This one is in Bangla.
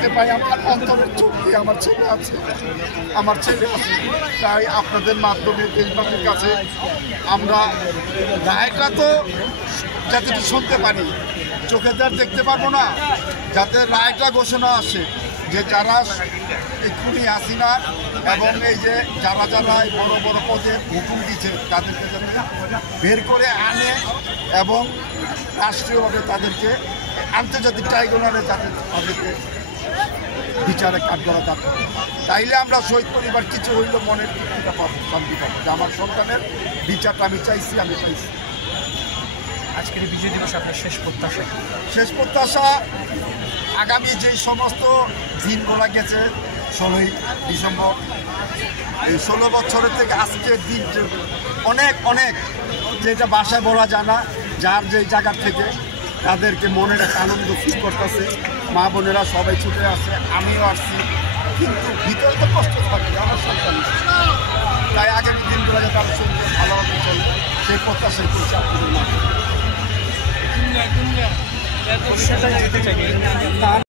দেখতে পাই আমার অন্তরের চোখ দিয়ে আমার ছেলে আছে, আমার ছেলে আছে। তাই আপনাদের মাধ্যমে দেশবাসীর কাছে আমরা রায়টা তো যাতে শুনতে পারি, চোখে তার দেখতে পারবো না, যাতে রায়টা ঘোষণা আসে যে যারা এই খুনি হাসিনা এবং এই যে যারা যারা বড় বড় পদে হুকুম দিচ্ছে তাদেরকে যাতে বের করে আনে এবং রাষ্ট্রীয়ভাবে তাদেরকে আন্তর্জাতিক ট্রাইব্যুনালে যাতে তাদেরকে বিচারে কাঠগড়া থাকবে। তাইলে আমরা শহীদ পরিবার কিছু হইলে মনের তৃপ্তিটা পাবো, শান্তি পাবো যে আমার সন্তানের বিচারটা আমি চাইছি, আমি পাইছি। আজকের এই বিজয় দিবস আপনার শেষ প্রত্যাশা? শেষ প্রত্যাশা আগামী যেই সমস্ত দিনগুলো গেছে 16ই ডিসেম্বর, এই 16 বছরের থেকে আজকের দিন অনেক অনেক যেটা বাসায় বলা যায় না, যার যেই জায়গার থেকে তাদেরকে মনের একটা আনন্দ ফিল করতেছে। মা বোনেরা সবাই ছুটে আসছে, আমিও আসছি, কিন্তু ভিতরে তো কষ্ট থাকবে আমার সন্তান। তাই আগামী দিনগুলো যাতে আরো সুন্দর ভালোভাবে চলবে সেই প্রত্যাশাই করছি আপনাদের মাধ্যমে।